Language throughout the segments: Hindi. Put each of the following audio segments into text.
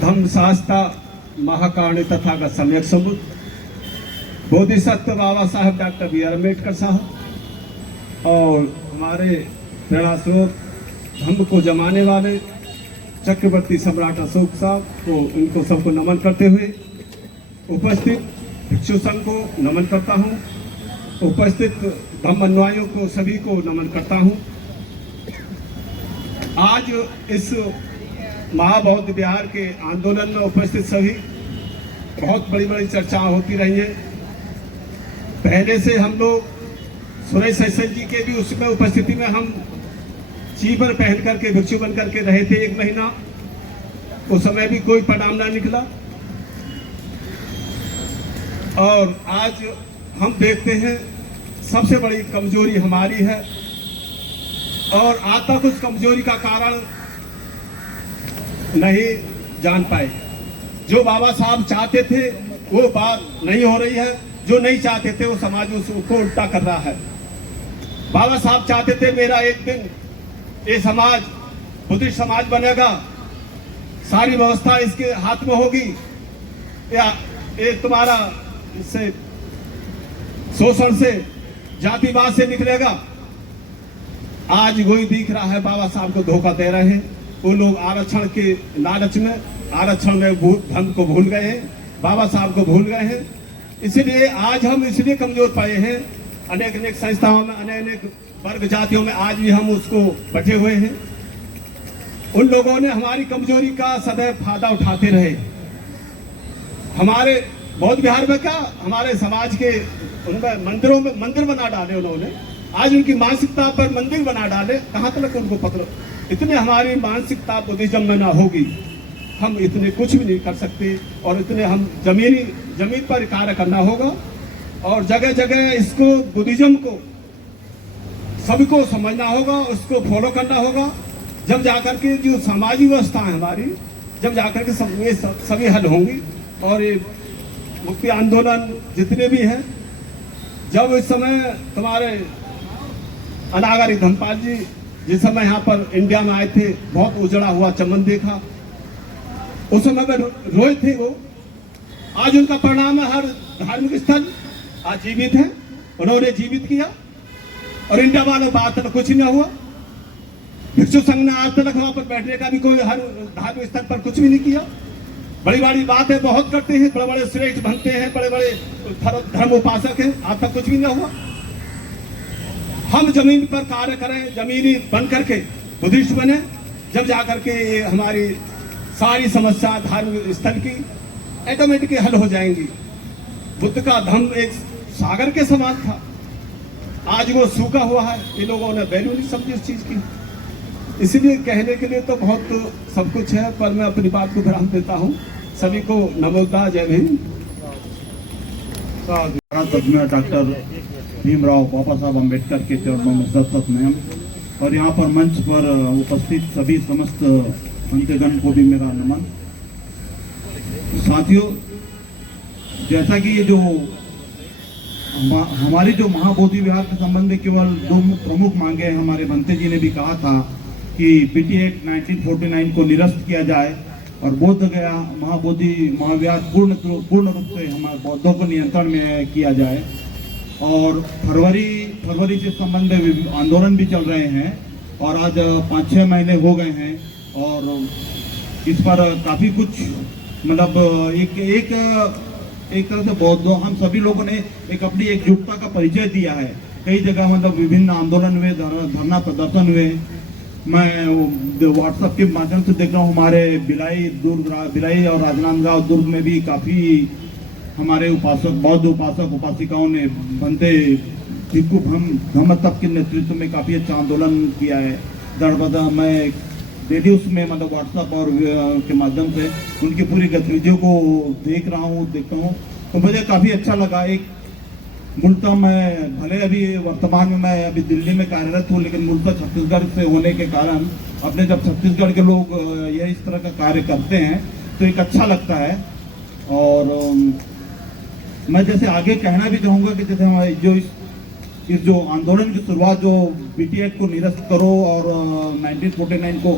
धम्म शास्त्रा महाकारुण्य तथागत सम्यक संबुद्ध बोधिसत्व बाबा साहब डॉक्टर बी आर अम्बेडकर साहब और हमारे प्रेरणा स्रोत धम्म को जमाने वाले चक्रवर्ती सम्राट अशोक साहब को, इनको सबको नमन करते हुए उपस्थित भिक्षु संघ को नमन करता हूँ, उपस्थित धम्म अनुयायियों को सभी को नमन करता हूँ। आज इस महाबौद्ध विहार के आंदोलन में उपस्थित सभी बहुत बड़ी बड़ी चर्चाएं होती रही हैं। पहले से हम लोग सुरेश सैसल जी के भी उसमें उपस्थिति में हम चीपर पहन करके भिक्षु बन करके रहे थे 1 महीना, उस समय भी कोई परिणाम ना निकला। और आज हम देखते हैं सबसे बड़ी कमजोरी हमारी है और आज तक उस कमजोरी का कारण नहीं जान पाए। जो बाबा साहब चाहते थे वो बात नहीं हो रही है, जो नहीं चाहते थे वो समाज उसको उल्टा कर रहा है। बाबा साहब चाहते थे मेरा एक दिन ये समाज बुद्धिस्ट समाज बनेगा, सारी व्यवस्था इसके हाथ में होगी, या ये तुम्हारा इससे शोषण से जातिवाद से निकलेगा। आज वही दिख रहा है, बाबा साहब को धोखा दे रहे हैं। वो लोग आरक्षण के लालच में, आरक्षण में धर्म को भूल गए हैं, बाबा साहब को भूल गए हैं। इसलिए आज हम इसलिए कमजोर पाए हैं। अनेक अनेक संस्थाओं में, अनेक अनेक वर्ग जातियों में आज भी हम उसको बटे हुए हैं। उन लोगों ने हमारी कमजोरी का सदैव फायदा उठाते रहे। हमारे बौद्ध विहार में क्या, हमारे समाज के उनमें मंदिरों में मंदिर बना डाले उन्होंने। आज उनकी मानसिकता पर मंदिर बना डाले, कहाँ तक उनको पकड़ो। इतने हमारी मानसिकता बुद्धिज्म में ना होगी, हम इतने कुछ भी नहीं कर सकते। और इतने हम जमीन पर कार्य करना होगा और जगह जगह इसको बुद्धिज्म को सबको समझना होगा, उसको फॉलो करना होगा। जब जाकर के जो सामाजिक व्यवस्था है हमारी, जब जाकर के सभी हल होंगी। और ये मुक्ति आंदोलन जितने भी हैं, जब इस समय तुम्हारे अनागरिक धर्मपाल जी जिस समय यहाँ पर इंडिया में आए थे, बहुत उजड़ा हुआ चमन देखा, उस समय में रोए थे वो। आज उनका परिणाम है, हर धार्मिक स्थल आज जीवित है, उन्होंने जीवित किया। और इंडिया वालों बात तक कुछ नहीं हुआ। भिक्षु संघ ने आज तक वहां पर बैठने का भी कोई हर धार्मिक स्थल पर कुछ भी नहीं किया। बड़ी बड़ी बातें बहुत करते हैं, बड़े बड़े श्रेष्ठ बनते हैं, बड़े बड़े धर्म उपासक हैं, आज तक कुछ भी नहीं हुआ। हम जमीन पर कार्य करें, जमीनी बन करके बुद्धिस्ट बने, जब जाकर के हमारी सारी समस्या धार्मिक स्थल की ऑटोमेटिकली हल हो जाएंगी। बुद्ध का धम्म एक सागर के समान था, आज वो सूखा हुआ है। ये लोगों ने वैल्यू नहीं समझी उस चीज की। इसीलिए कहने के लिए तो बहुत सब कुछ है, पर मैं अपनी बात को विराम देता हूँ। सभी को नमोदा, जय भीम। डॉक्टर भीमराव बाबा साहब अम्बेडकर के चरणों में सत नमन। और यहाँ पर मंच पर उपस्थित सभी समस्त संतगण को भी मेरा नमन। साथियों, जैसा कि ये जो हमारी जो महाबोधि विहार के संबंध में केवल 2 प्रमुख मांगे हैं, हमारे भंते जी ने भी कहा था कि बीटी एक्ट 1949 को निरस्त किया जाए और बोध गया महाबोधि महाविहार पूर्ण रूप से हमारे बौद्धों को नियंत्रण में किया जाए। और फरवरी से संबंध में आंदोलन भी चल रहे हैं और आज 5-6 महीने हो गए हैं और इस पर काफ़ी कुछ मतलब एक तरह से बौद्धों हम सभी लोगों ने एक अपनी एकजुटता का परिचय दिया है। कई जगह मतलब विभिन्न आंदोलन हुए, धरना प्रदर्शन हुए। मैं व्हाट्सएप के माध्यम से देख रहा हूँ, हमारे भिलाई और राजनांदगांव दुर्ग में भी काफ़ी हमारे बौद्ध उपासक उपासिकाओं ने भंते भिक्खु धम्म तप के नेतृत्व में काफ़ी अच्छा आंदोलन किया है। दरबदर मैं डेली उसमें मतलब व्हाट्सएप और के माध्यम से उनकी पूरी गतिविधियों को देखता हूँ, तो मुझे काफ़ी अच्छा लगा। एक मूलतः मैं भले अभी वर्तमान में मैं अभी दिल्ली में कार्यरत हूँ, लेकिन मूलतः छत्तीसगढ़ से होने के कारण अपने जब छत्तीसगढ़ के लोग ये इस तरह का कार्य करते हैं तो एक अच्छा लगता है। और मैं जैसे आगे कहना भी चाहूँगा कि जैसे हमारे जो आंदोलन की शुरुआत जो बीटी एक्ट को निरस्त करो और 1949 को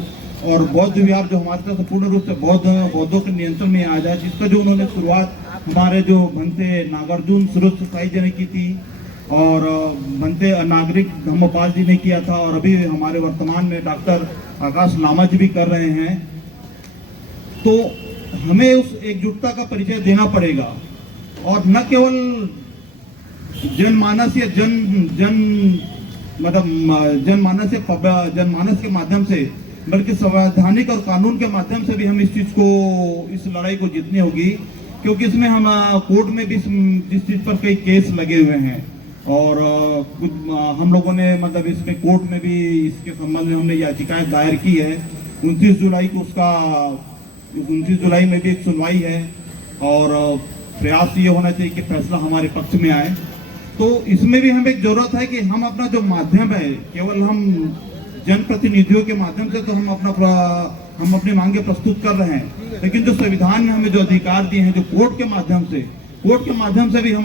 और बौद्ध विहार जो हमारे तरफ से पूर्ण रूप से बौद्धों के नियंत्रण में आ जाए, जिसका जो उन्होंने शुरुआत हमारे जो भंते नागार्जुन सुरत साई जी ने की थी और भंते नागरिक धम्मपाल जी ने किया था, और अभी हमारे वर्तमान में डॉक्टर आकाश लामा जी भी कर रहे हैं। तो हमें उस एकजुटता का परिचय देना पड़ेगा और न केवल जनमानस या जनमानस के माध्यम से, बल्कि संवैधानिक और कानून के माध्यम से भी हम इस लड़ाई को जीतनी होगी, क्योंकि इसमें हम कोर्ट में भी जिस चीज पर कई केस लगे हुए हैं और कुछ हम लोगों ने मतलब इसमें कोर्ट में भी इसके संबंध में हमने याचिकाएं दायर की है। 29 जुलाई में भी एक सुनवाई है और प्रयास ये होना चाहिए कि फैसला हमारे पक्ष में आए। तो इसमें भी हमें एक जरूरत है कि हम अपना जो माध्यम है, केवल हम जनप्रतिनिधियों के माध्यम से तो हम अपनी मांगे प्रस्तुत कर रहे हैं, लेकिन जो संविधान ने हमें जो अधिकार दिए हैं, जो कोर्ट के माध्यम से भी हम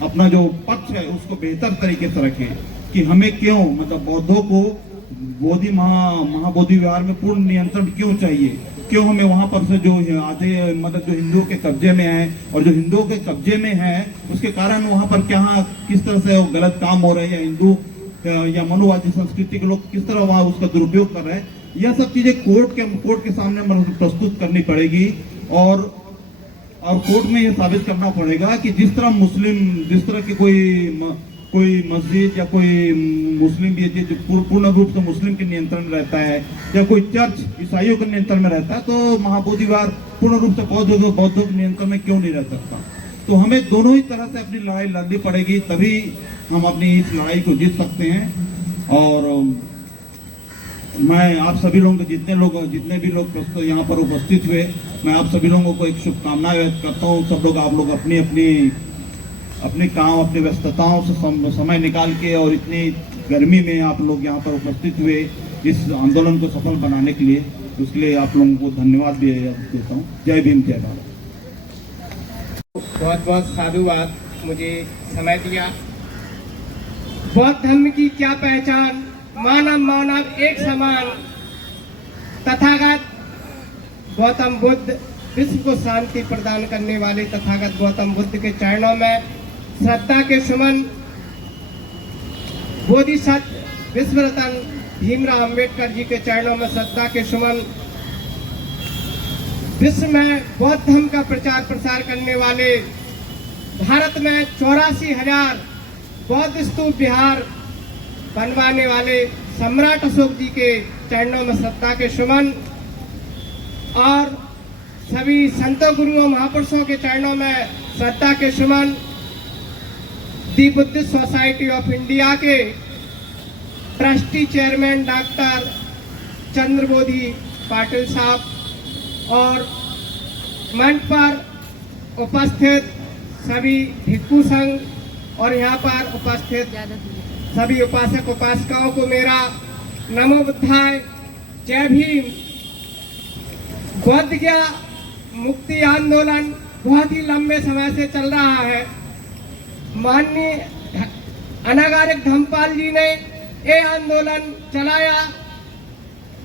अपना जो पक्ष है उसको बेहतर तरीके से रखें कि हमें क्यों मतलब बौद्धों को महाबोधि विहार में पूर्ण नियंत्रण क्यों चाहिए, क्यों हमें वहां पर से जो आधे मतलब जो हिंदुओं के कब्जे में है और जो हिंदुओं के कब्जे में है उसके कारण वहां पर क्या किस तरह से गलत काम हो रहे हैं, हिंदू या मनुवादी संस्कृति के लोग किस तरह वहां उसका दुरुपयोग कर रहे हैं, यह सब चीजें कोर्ट के सामने प्रस्तुत करनी पड़ेगी और कोर्ट में यह साबित करना पड़ेगा कि जिस तरह की कोई मस्जिद या कोई मुस्लिम भी जो पूर्ण रूप से मुस्लिम के नियंत्रण में रहता है या कोई चर्च ईसाइयों के नियंत्रण में रहता है, तो महाबोधि विहार पूर्ण रूप से बौद्धों के नियंत्रण में क्यों नहीं रह सकता। तो हमें दोनों ही तरह से अपनी लड़ाई लड़नी पड़ेगी, तभी हम अपनी इस लड़ाई को जीत सकते हैं। और मैं आप सभी लोगों को जितने भी लोग यहाँ पर उपस्थित हुए, मैं आप सभी लोगों को एक शुभकामनाएं व्यक्त करता हूँ। सब लोग आप लोग अपने काम अपनी व्यस्तताओं से समय निकाल के और इतनी गर्मी में आप लोग यहाँ पर उपस्थित हुए इस आंदोलन को सफल बनाने के लिए, उसके लिए आप लोगों को धन्यवाद भी देता हूँ। जय भीम, जय भारत। बहुत बहुत साधुवाद, मुझे समय दिया। बौद्ध धर्म की क्या पहचान, मानव एक समान, तथागत गौतम बुद्ध विश्व को शांति प्रदान करने वाले तथागत गौतम बुद्ध के चरणों में श्रद्धा के सुमन, बोधिसत्व विश्व रत्न भीमराव अंबेडकर जी के चरणों में श्रद्धा के सुमन, विश्व में बौद्ध धर्म का प्रचार प्रसार करने वाले भारत में 84,000 बौद्ध स्तूप विहार बनवाने वाले सम्राट अशोक जी के चरणों में श्रद्धा के सुमन और सभी संतों गुरुओं महापुरुषों के चरणों में श्रद्धा के सुमन, the Buddhist society of India के trustee chairman doctor Chandrabodhi Patil साहब और मंच पर उपस्थित सभी भिक्षु संघ और यहाँ पर उपस्थित सभी उपासक उपासिकाओं को मेरा नमो बुद्धाय, जय भीम। बौद्ध गया मुक्ति आंदोलन बहुत ही लंबे समय से चल रहा है। माननीय अनागारिक धम्मपाल जी ने ये आंदोलन चलाया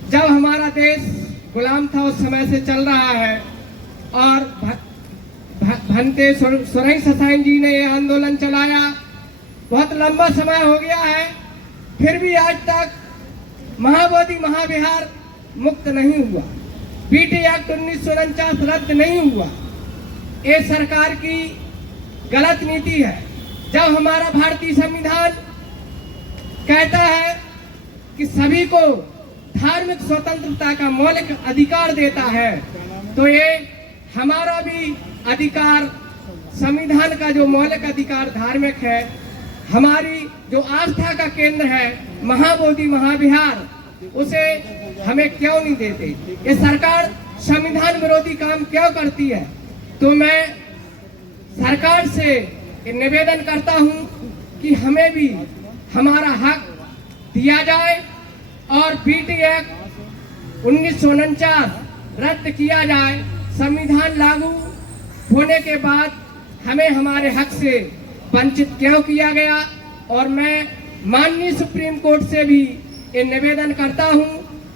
जब हमारा देश गुलाम था, उस समय से चल रहा है। और भंते सुरई ससाइन जी ने ये आंदोलन चलाया, बहुत लंबा समय हो गया है, फिर भी आज तक महाबोधि महाविहार मुक्त नहीं हुआ। बीटी एक्ट 1949 रद्द नहीं हुआ। ये सरकार की गलत नीति है। जब हमारा भारतीय संविधान कहता है कि सभी को धार्मिक स्वतंत्रता का मौलिक अधिकार देता है, तो ये हमारा भी अधिकार, संविधान का जो मौलिक अधिकार धार्मिक है, हमारी जो आस्था का केंद्र है महाबोधि महाविहार, उसे हमें क्यों नहीं देते? ये सरकार संविधान विरोधी काम क्यों करती है? तो मैं सरकार से निवेदन करता हूं कि हमें भी हमारा हक दिया जाए और बीटी एक्ट 1949 रद्द किया जाए। संविधान लागू होने के बाद हमें हमारे हक से वंचित क्यों किया गया? और मैं माननीय सुप्रीम कोर्ट से भी ये निवेदन करता हूं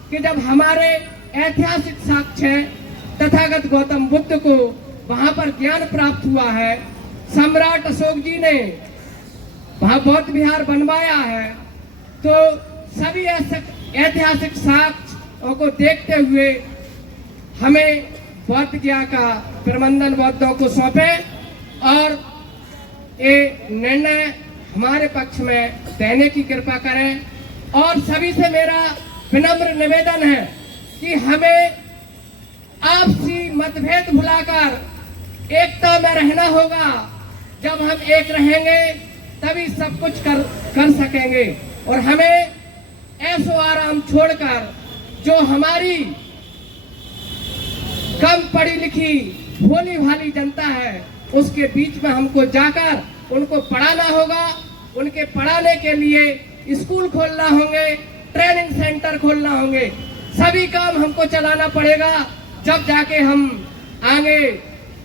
कि जब हमारे ऐतिहासिक साक्ष्य तथागत गौतम बुद्ध को वहां पर ज्ञान प्राप्त हुआ है, सम्राट अशोक जी ने वहां बौद्ध विहार बनवाया है, तो सभी ऐतिहासिक साक्ष्यों को देखते हुए हमें बौद्ध ज्ञा का प्रबंधन बौद्धों को सौंपे और ये निर्णय हमारे पक्ष में देने की कृपा करें। और सभी से मेरा विनम्र निवेदन है कि हमें आपसी मतभेद भुलाकर एकता में रहना होगा। जब हम एक रहेंगे तभी सब कुछ कर सकेंगे। और हमें ऐसो आराम छोड़कर जो हमारी कम पढ़ी लिखी भोली भाली जनता है उसके बीच में हमको जाकर उनको पढ़ाना होगा। उनके पढ़ाने के लिए स्कूल खोलना होंगे, ट्रेनिंग सेंटर खोलना होंगे, सभी काम हमको चलाना पड़ेगा। जब जाके हम आगे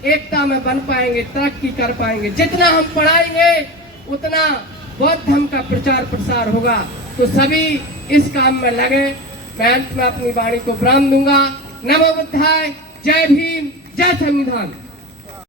एकता में बन पाएंगे, तरक्की कर पाएंगे। जितना हम पढ़ाएंगे उतना बौद्ध धर्म का प्रचार प्रसार होगा। तो सभी इस काम में लगे। मैं अंत में अपनी वाणी को विराम दूंगा। नमो बुद्धाय, जय भीम, जय संविधान।